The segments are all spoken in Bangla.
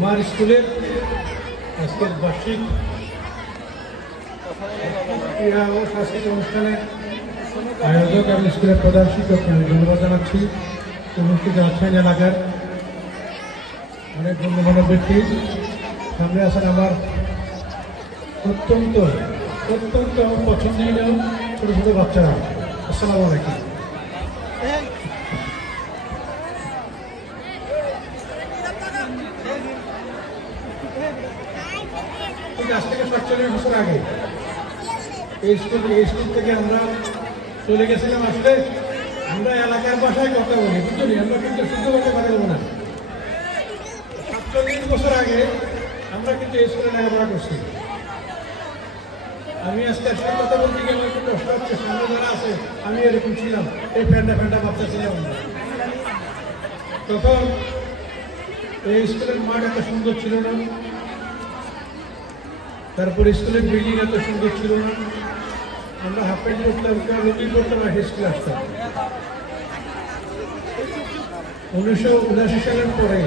আমার স্কুলের আজকের বার্ষিক ক্রীড়া ও সাংস্কৃতিক অনুষ্ঠানে আয়োজক এবং স্কুলের প্রধান শিক্ষককে ধন্যবাদ জানাচ্ছি। উপস্থিত আছেন এলাকার অনেক গণ্যমান্য ব্যক্তি, সামনে আছেন আমার অত্যন্ত অত্যন্ত আমার পছন্দনীয় ছোটো ছোটো বাচ্চারা। আসসালামু আলাইকুম। আজ থেকে 47 বছর আগে এই স্কুল থেকে আমরা চলে গেছিলাম। আসলে আমরা এলাকার ভাষায় কথা বলি, বুঝলি, আমরা কিন্তু শুদ্ধ ভাষায় কথা বলবো না। 47 বছর আগে আমরা কিন্তু এই স্কুলে লেখাপড়া করছি। আমি আজকে আসলে কথা বলতে গিয়ে আমার একটু কষ্ট হচ্ছে, সামনে যারা আছে আমি এরকম ছিলাম, এই ফ্যান্টা বাচ্চা ছিলাম। তখন এই স্কুলের মাঠ এত সুন্দর ছিল না, তারপর স্কুলের বিল্ডিং এত সুন্দর ছিল না। আমরা হাফ প্যান্ট করতাম, কেউ লুঙ্গি করতাম, আর স্কুলে আসতাম। 1979 সালের পরে,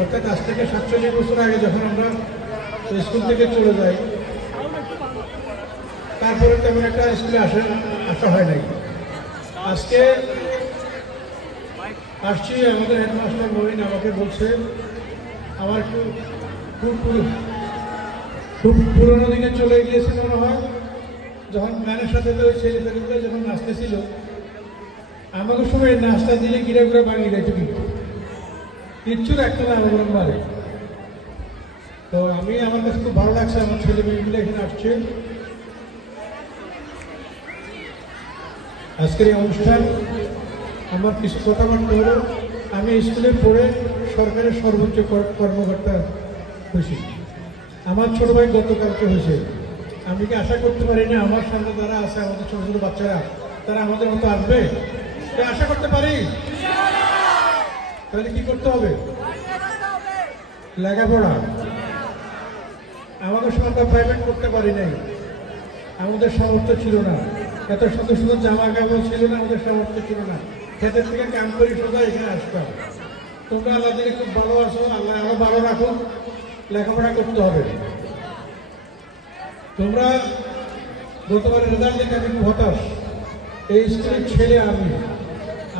অর্থাৎ আজ থেকে 47 বছর আগে যখন আমরা স্কুল থেকে চলে যাই, তারপরে তেমন একটা স্কুলে আসা হয় নাই। আজকে আসছি, আমাদের হেডমাস্টার মহিন আমাকে বলছে, আমার খুব পুরোনো দিনে চলে গিয়েছে মনে হয়, যখন ম্যানের সাথে ওই ছেলেপেলেগুলো যখন নাচতেছিল, আমাকে সময় নাস্তা দিলে গিরে ঘুরে বানিয়ে দেয়, কিচ্ছু রাখতো না আমার বারে। তো আমার কাছে খুব ভালো লাগছে, আমার ছেলে মেয়েগুলো এখানে আসছে। আজকের এই অনুষ্ঠান আমার কিছু কথাবার্তা হলো, আমি স্কুলে পড়ে সরকারের সর্বোচ্চ কর্মকর্তা হয়েছি। আমার ছোট ভাই গতকালকে হয়েছে। আমি কি আশা করতে পারি না আমার সামনে যারা আছে, আমাদের ছোট ছোট বাচ্চারা, তারা আমাদের মতো আসবে? আশা করতে পারি? তাহলে কি করতে হবে? লেখাপড়া। আমাদের সময় তো প্রাইভেট করতে পারি নাই, আমাদের সামর্থ্য ছিল না। এত সুন্দর সুন্দর জামা কাপড় ছিল না, আমাদের সামর্থ্য ছিল না। ক্ষেতের থেকে কাম করি সোজা এখানে আসতাম। তোমরা আল্লাহ দিকে খুব ভালো আছো, আল্লাহ আরো ভালো রাখুন। লেখাপড়া করতে হবে। তোমরা গতবার রেজাল্ট দেখে আমি খুব হতাশ। এই স্কুলের ছেলে আমি,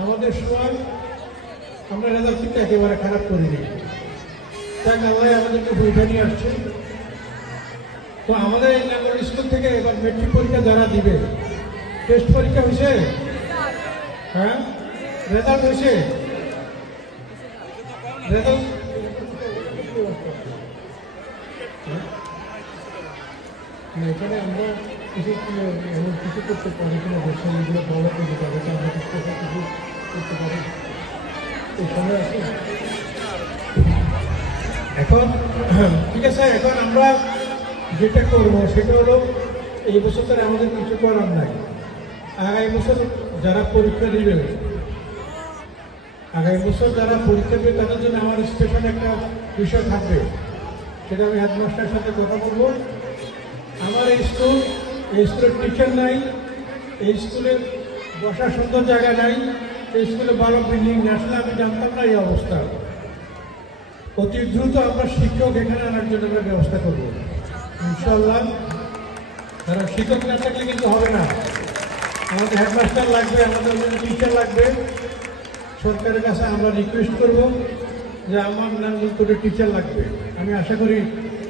আমাদের সময় আমরা রেজাল্ট কিন্তু একেবারে খারাপ করিনি। তাই আল্লাহ আমাদেরকে পরীক্ষা নিয়ে আসছে। তো আমাদের এই নাগর স্কুল থেকে এবার মেট্রিক পরীক্ষা যারা দিবে, টেস্ট পরীক্ষা হয়েছে, হ্যাঁ, রেজাল্ট হয়েছে, রেজাল্ট এখানে আমরা এমন কিছু করতে পারি কিনা, ব্যবসা এগুলো ভালো করতে পারে, আমরা কিছু করতে পারি এই সময় আছে। এখন ঠিক আছে, এখন আমরা যেটা করবো সেটা হলো, এই বছর তারা আমাদের কিছু করার নাই। আগামী বছর যারা পরীক্ষা দিবে, তাদের জন্য আমার স্পেশাল একটা বিষয় থাকবে। সেটা আমি হেডমাস্টারের সাথে কথা বলবো। আমার এই স্কুলের টিচার নাই, এই স্কুলের বসার সুন্দর জায়গা নাই, এই স্কুলে ভালো বিল্ডিং না। আসলে আমি জানতাম না এই অবস্থা। অতি দ্রুত আমরা শিক্ষক এখানে আনার জন্য আমরা ব্যবস্থা করবো ইনশাল্লাহ। কারণ শিক্ষক না থাকলে কিন্তু হবে না। আমাদের হেডমাস্টার লাগবে, আমাদের টিচার লাগবে। সরকারের কাছে আমরা রিকোয়েস্ট করব যে আমার নাম করে টিচার লাগবে। আমি আশা করি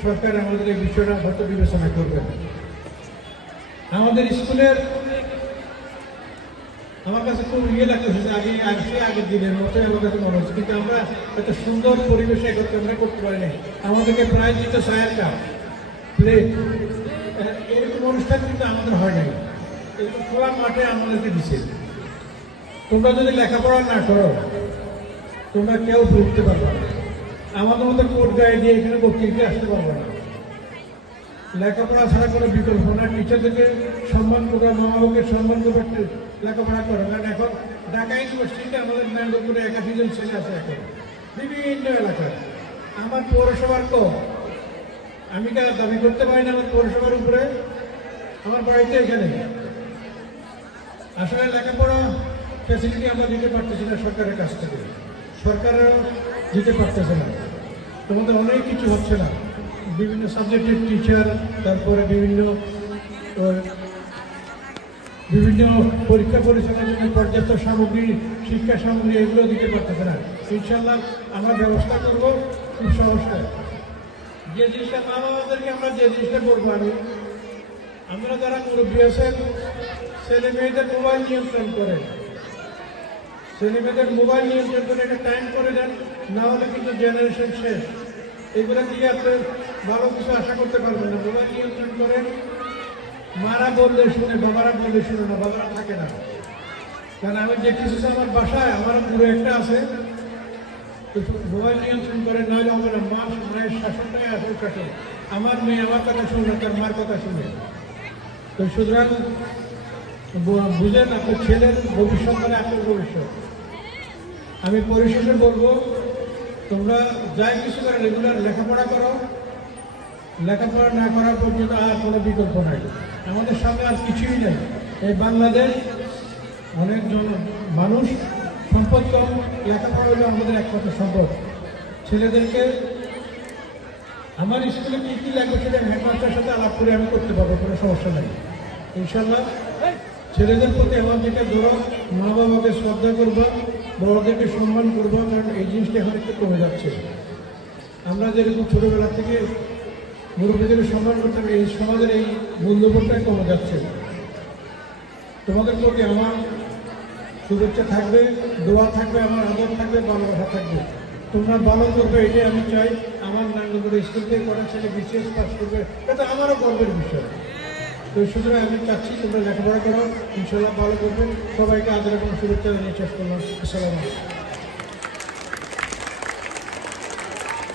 সরকার আমাদের এই বিষয়টা হয়তো বিবেচনা করবেন। আমাদের স্কুলের আমার কাছে খুব লাগতেছে যে আগের দিনের মতো আমার কাছে মনে হচ্ছে, কিন্তু আমরা এত সুন্দর পরিবেশে আমরা করতে পারি নাই। আমাদেরকে প্রায় দিত চায়ের কাপ, প্লেট, এরকম অনুষ্ঠান কিন্তু আমাদের হয় নাই। এরকম খোলা মাঠে আমাদেরকে দিচ্ছে। তোমরা যদি লেখাপড়া না করো, তোমরা কেউ পড়তে পারবে না। আমাদের মতো কোর্ট গায়ে দিয়ে এখানে বক্তৃতা আসতে পারবে না। লেখাপড়া ছাড়া কোনো বিকল্প না। টিচারদেরকে সম্মান করবে, মা বাবাকে সম্মান করবে, লেখাপড়া করো। কারণ এখন ঢাকা ইউনিভার্সিটিতে আমাদের নারায়ণগঞ্জে 81 জন ছেলে আছে এখন বিভিন্ন এলাকায়। আমার পৌরসভার কম, আমি দাবি করতে পারি না আমার পৌরসভার উপরে। আমার বাড়িতে এখানে আসলে লেখাপড়া ফ্যাসিলিটি আমরা দিতে পারতেছি না সরকারের কাছ থেকে, সরকারও দিতে পারতেছে না। তোমাদের অনেক কিছু হচ্ছে না, বিভিন্ন সাবজেক্টের টিচার, তারপরে বিভিন্ন বিভিন্ন পরীক্ষা পরিচালনার জন্য পর্যাপ্ত সামগ্রী, শিক্ষা সামগ্রী এগুলো দিতে পারতেছে না। ইনশাল্লাহ আমরা ব্যবস্থা করব খুব সহজে। যে জিনিসটা মা বাবাদেরকে আমরা যে জিনিসটা বলবো, আমরা যারা মুরব্বী আছেন, ছেলে মেয়েদের মোবাইল নিয়ন্ত্রণ করেন, ছেলে মেয়েদের মোবাইল নিয়ন্ত্রণ করে একটা টাইম করে দেন, না হলে কিন্তু জেনারেশন শেষ। এগুলো দিয়ে আপনি ভালো কিছু আশা করতে পারবেন না। মোবাইল নিয়ন্ত্রণ করেন, মারা বললে শুনে, বাবারা বললে শুনে না, বাবারা থাকে না। কারণ আমি দেখতেছি আমার বাসায় আমার পুরো একটা আছে, মোবাইল নিয়ন্ত্রণ করেন, নইলে হবে না। মায়ের শাসনটাই আসল শাসন। আমার মেয়ে আমার কথা শুনবে, তার মার কথা শুনে। তো সুতরাং বুঝেন, আপনার ছেলের ভবিষ্যৎ মানে আপনার ভবিষ্যৎ। আমি পরিশেষে বলবো, তোমরা যাই কিছু করে রেগুলার লেখাপড়া করো। লেখাপড়া না করার পর্যন্ত আর কোনো বিকল্প নাই। আমাদের সামনে আর কিছুই নেই। এই বাংলাদেশ অনেক মানুষ, সম্পদ কম, লেখাপড়া হলে আমাদের একমাত্র সম্পদ। ছেলেদেরকে আমার স্কুলে কী কী লাগবে সেটা হেডমাস্টারের সাথে আলাপ করে আমি করতে পারবো, কোনো সমস্যা নেই ইনশাল্লাহ। ছেলেদের প্রতি আমার যেটা ধরো, মা বাবাকে শ্রদ্ধা করবো, বড়দেরকে সম্মান করবো, কারণ এই জিনিসটা এখন একটু কমে যাচ্ছে। আমরা যেরকম ছোটোবেলা থেকে মুরব্বীদেরকে সম্মান করতাম, এই সমাজের এই মূল্যবোধটাই কমে যাচ্ছে। তোমাদের প্রতি আমার শুভেচ্ছা থাকবে, দোয়া থাকবে, আমার আদর থাকবে, ভালোবাসা থাকবে। তোমরা ভালো করবে, এটাই আমি চাই। আমার নাঙ্গলগুলো স্কুল থেকে করা ছেলে বিসিএস পাস করবে, এটা আমারও গর্বের বিষয়। তো সুতরাং আমি চাচ্ছি তোমরা লেখাপড়া করো, ইনশাল্লাহ ভালো করবে। সবাইকে আদর এবং শুভেচ্ছা জানিয়ে শেষ করলাম। আসসালামু আলাইকুম।